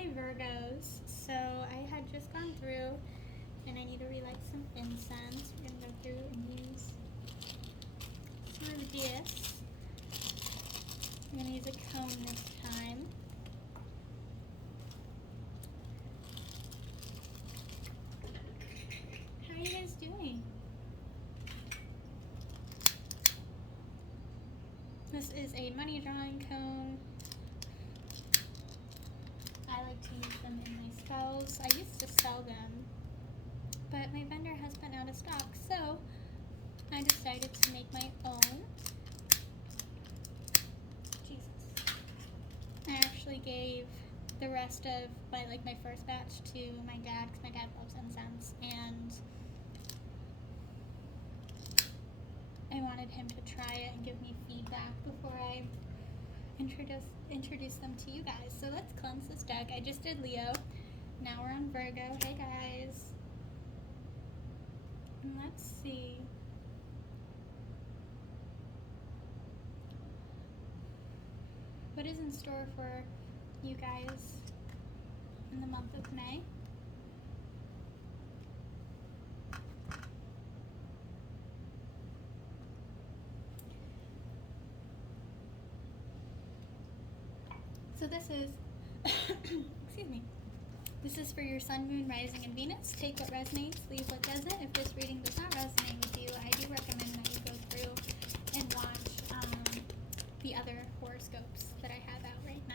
Hi Virgos. So I had just gone through and I need to relight some incense. We're gonna go through and use some of this. I'm gonna use a comb this time. How are you guys doing? This is a money drawing comb. I like to use them in my spells. I used to sell them, but my vendor has been out of stock, so I decided to make my own. Jesus. I actually gave the rest of my first batch to my dad because my dad loves incense, and I wanted him to try it and give me feedback before I introduce them to you guys. So let's cleanse this deck. I just did Leo. Now we're on Virgo. Hey guys. And let's see. What is in store for you guys in the month of May? So this is, excuse me, this is for your sun, moon, rising, and Venus. Take what resonates, leave what doesn't. If this reading does not resonate with you, I do recommend that you go through and watch the other horoscopes that I have out right now.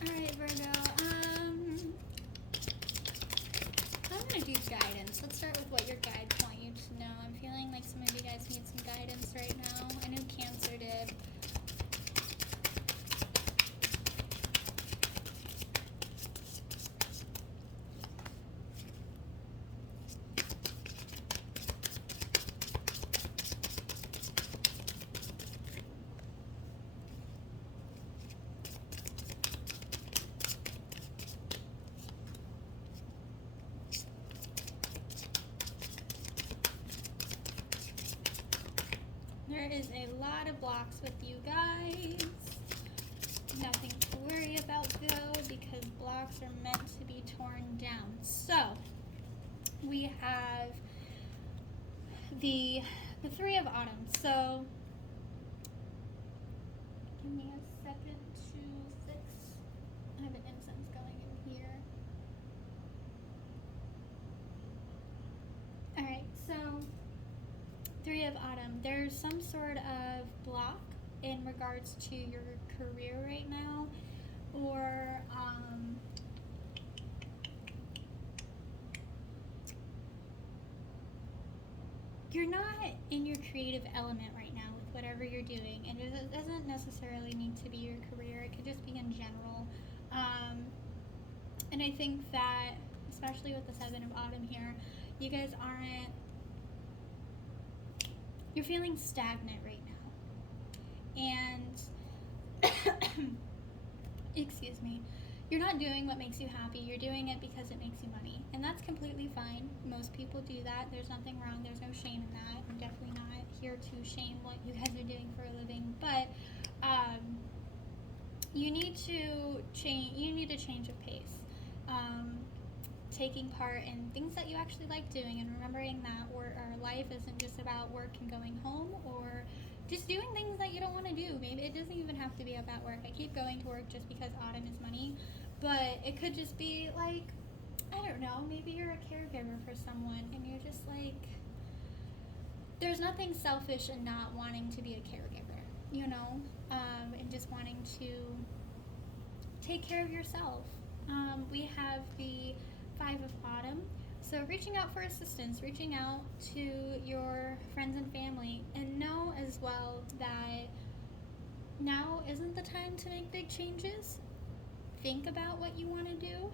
Alright, Virgo, I'm going to do guidance. Let's start with what your guides want you to know. I'm feeling like some of you guys need some guidance right now. I know Cancer did. There is a lot of blocks with you guys. Nothing to worry about though, because blocks are meant to be torn down. So we have the Three of Autumn. So give me a second to fix. I have an incense going in here. Alright, so Three of Autumn. There's some sort of block in regards to your career right now, or you're not in your creative element right now with whatever you're doing, and it doesn't necessarily need to be your career. It could just be in general. And I think that, especially with the Seven of Autumn here, you guys aren't, you're feeling stagnant right now. And, excuse me, you're not doing what makes you happy. You're doing it because it makes you money. And that's completely fine. Most people do that. There's nothing wrong. There's no shame in that. I'm definitely not here to shame what you guys are doing for a living. But you need to change. You need a change of pace. Taking part in things that you actually like doing, and remembering that our life isn't just about work and going home, or just doing things that you don't want to do. Maybe it doesn't even have to be about work. I keep going to work just because autumn is money, but it could just be like, I don't know, maybe you're a caregiver for someone and you're just like, there's nothing selfish in not wanting to be a caregiver, you know, and just wanting to take care of yourself. We have the Five of Autumn. So reaching out for assistance, reaching out to your friends and family, and know as well that now isn't the time to make big changes. Think about what you want to do.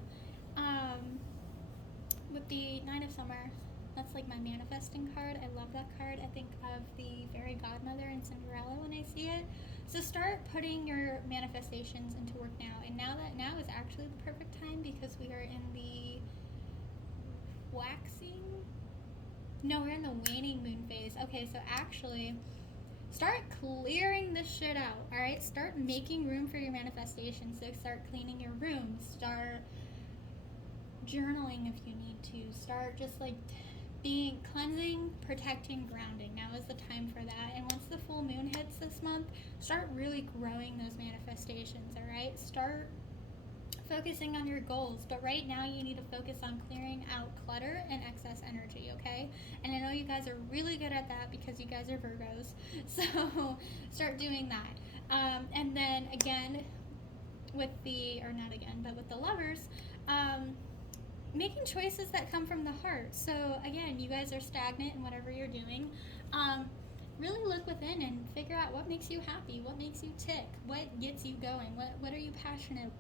With the Nine of Summer, That's like my manifesting card. I love that card. I think of the fairy godmother in Cinderella when I see it. So start putting your manifestations into work now. And now is actually the perfect time because we are in the waxing. No, we're in the waning moon phase. Okay, so actually, start clearing this shit out, all right? Start making room for your manifestations. So start cleaning your room. Start journaling if you need to. Start just like being cleansing, protecting, grounding. Now is the time for that. And once the full moon hits this month, start really growing those manifestations, all right? Start focusing on your goals, but right now you need to focus on clearing out clutter and excess energy, okay? And I know you guys are really good at that because you guys are Virgos, so start doing that. And then again, with the, or not again, but with the lovers, making choices that come from the heart. So again, you guys are stagnant in whatever you're doing. Really look within and figure out what makes you happy, what makes you tick, what gets you going, what are you passionate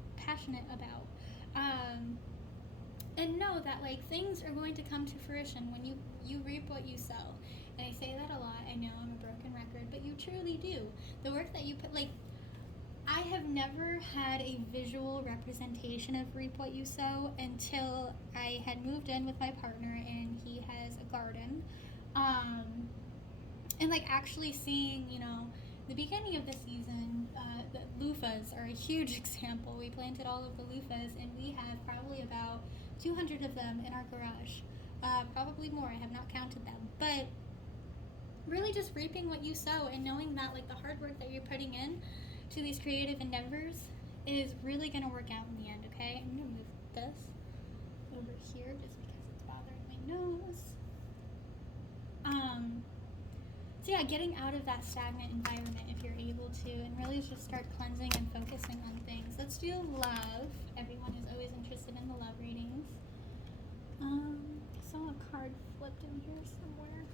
about. And know that like things are going to come to fruition when you reap what you sow. And I say that a lot. I know I'm a broken record, but you truly do. The work that you put, like, I have never had a visual representation of reap what you sow until I had moved in with my partner and he has a garden. And like actually seeing, the beginning of the season, the loofahs are a huge example. We planted all of the loofahs and we have probably about 200 of them in our garage. Probably more, I have not counted them. But really just reaping what you sow and knowing that like the hard work that you're putting in to these creative endeavors is really going to work out in the end, okay? I'm going to move this over here just because it's bothering my nose. So yeah, getting out of that stagnant environment if you're able to, and really just start cleansing and focusing on things. Let's do love. Everyone is always interested in the love readings. I saw a card flipped in here somewhere.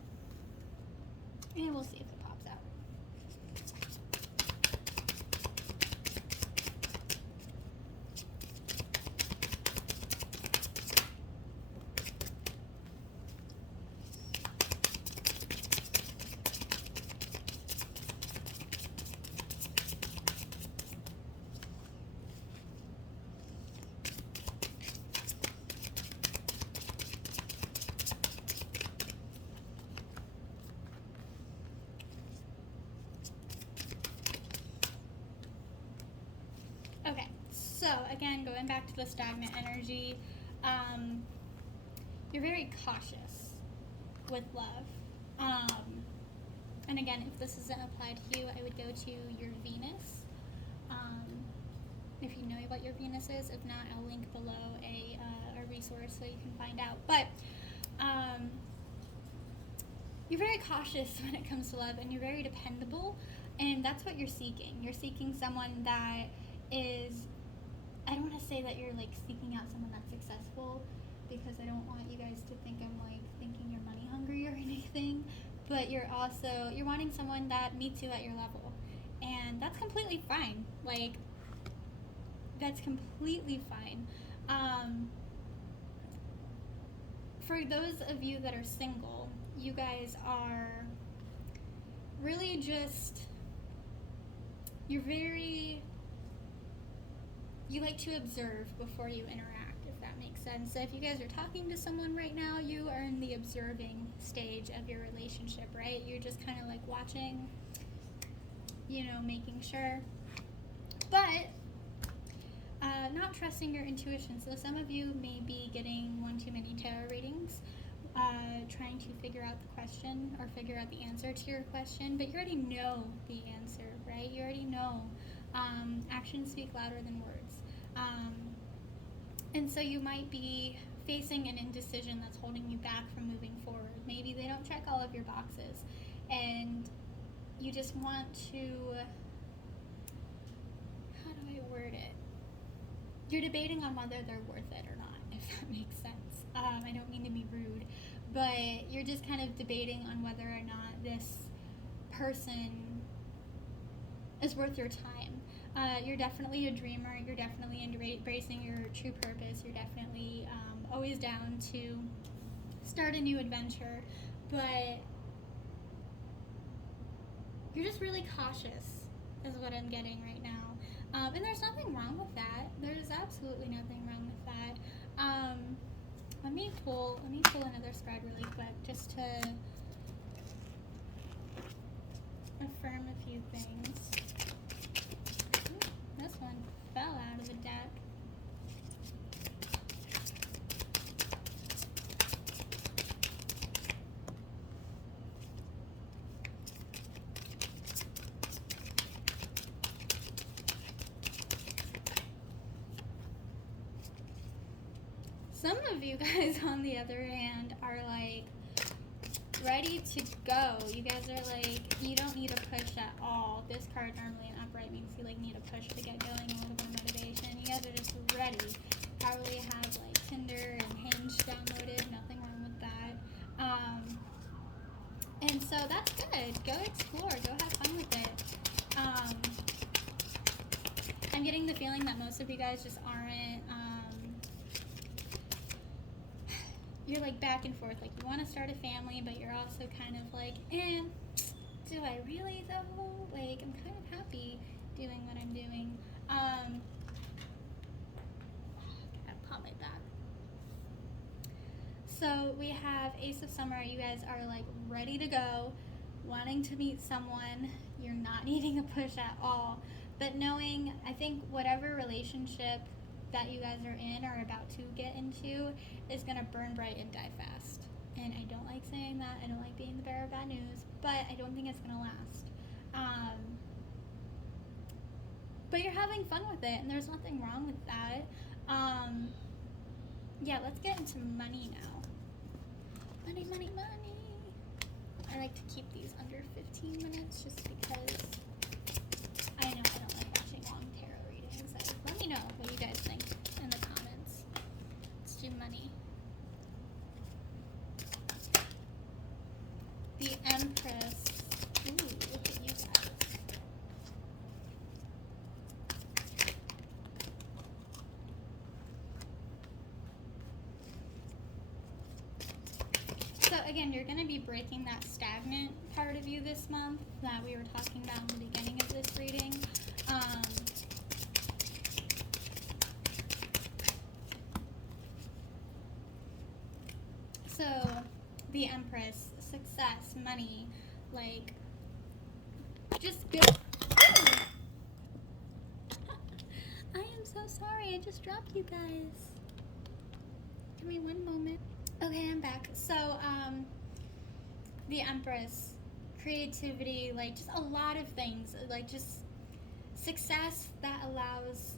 And we'll see if it pops out. Okay, so again, going back to the stagnant energy, you're very cautious with love. And again, if this isn't applied to you, I would go to your Venus. If you know what your Venus is. If not, I'll link below a resource so you can find out. But you're very cautious when it comes to love, and you're very dependable, and that's what you're seeking. You're seeking someone that is, I don't want to say that you're like seeking out someone that's successful, because I don't want you guys to think I'm like thinking you're money hungry or anything, but you're wanting someone that meets you at your level, and that's completely fine. Like, that's completely fine. For those of you that are single, you guys are really just, you like to observe before you interact, if that makes sense. So if you guys are talking to someone right now, you are in the observing stage of your relationship, right? You're just kind of like watching, making sure. But not trusting your intuition. So some of you may be getting one too many tarot readings, trying to figure out the question or figure out the answer to your question, but you already know the answer, right? You already know. Actions speak louder than words. And so you might be facing an indecision that's holding you back from moving forward. Maybe they don't check all of your boxes, and you just want to, how do I word it? You're debating on whether they're worth it or not, if that makes sense. I don't mean to be rude, but you're just kind of debating on whether or not this person is worth your time. You're definitely a dreamer. You're definitely embracing your true purpose. You're definitely always down to start a new adventure, but you're just really cautious is what I'm getting right now. And there's nothing wrong with that. There's absolutely nothing wrong with that. Let me pull another spread really quick just to affirm a few things. This one fell out of the deck. Some of you guys, on the other hand, are like ready to go. You guys are like, you don't need a push at all. This card, normally an upright, means you like need a push to get going, a little bit of motivation. You guys are just ready. Probably have like Tinder and Hinge downloaded. Nothing wrong with that. And so that's good. Go explore. Go have fun with it. I'm getting the feeling that most of you guys just aren't. You're like back and forth. Like you want to start a family, but you're also kind of like, do I really though? Like I'm kind of happy doing what I'm doing. I pop my back. So we have Ace of Summer. You guys are like ready to go, wanting to meet someone. You're not needing a push at all, but knowing, I think whatever relationship that you guys are in or about to get into is gonna burn bright and die fast. And I don't like saying that. I don't like being the bearer of bad news, but I don't think it's gonna last. But you're having fun with it, and there's nothing wrong with that. Yeah, let's get into money now. Money, money, money. I like to keep these under 15 minutes just because I know I don't like watching long tarot readings. Let me know what you guys think in the comments. Let's do money. The Empress. Ooh, look at you guys. So again, you're going to be breaking that stagnant part of you this month that we were talking about in the beginning of this reading. So, the Empress, success, money, like, just good. I am so sorry, I just dropped you guys. Give me one moment. Okay, I'm back. So, the Empress, creativity, like, just a lot of things, like, just success that allows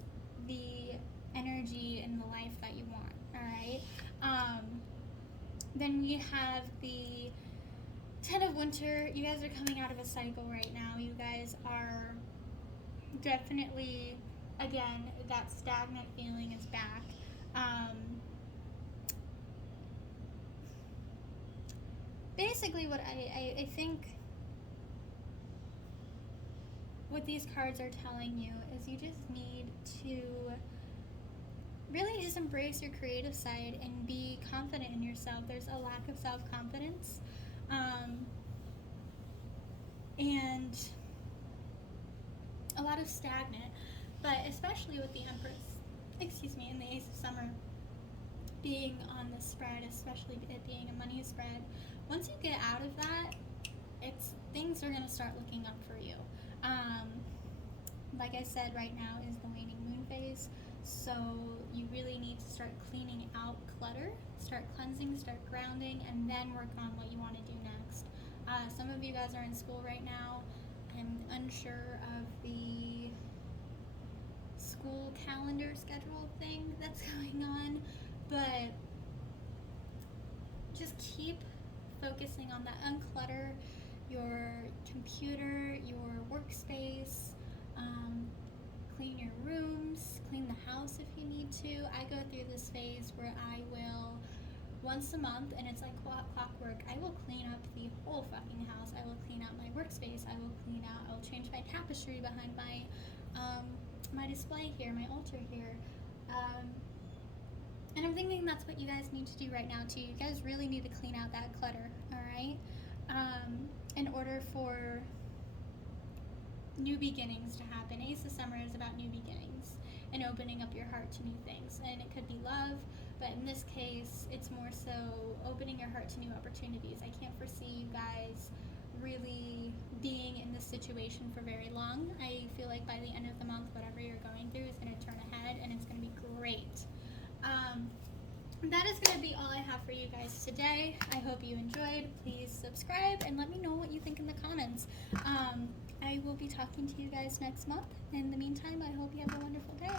the energy and the life that you want, alright? Then we have the Ten of Winter. You guys are coming out of a cycle right now. You guys are definitely, again, that stagnant feeling is back. Basically, what I think what these cards are telling you is you just need to really just embrace your creative side and be confident in yourself. There's a lack of self-confidence, and a lot of stagnant, but especially with the Empress, and the Ace of Summer being on the spread, especially it being a money spread, once you get out of that, things are going to start looking up for you. Like I said, right now is the waning moon phase, so you really need to start cleaning out clutter, start cleansing, start grounding, and then work on what you want to do next. Some of you guys are in school right now. I'm unsure of the school calendar schedule thing that's going on, but just keep focusing on that. Unclutter your computer, your workspace, clean your rooms, clean the house if you need to. I go through this phase where I will, once a month, and it's like clockwork, I will clean up the whole fucking house. I will clean out my workspace. I will change my tapestry behind my display here, my altar here. And I'm thinking that's what you guys need to do right now too. You guys really need to clean out that clutter, all right? In order for new beginnings to happen. Ace of Summer is about new beginnings and opening up your heart to new things. And it could be love, but in this case, it's more so opening your heart to new opportunities. I can't foresee you guys really being in this situation for very long. I feel like by the end of the month, whatever you're going through is going to turn ahead and it's going to be great. That is going to be all I have for you guys today. I hope you enjoyed. Please subscribe and let me know what you think in the comments. I will be talking to you guys next month. In the meantime, I hope you have a wonderful day.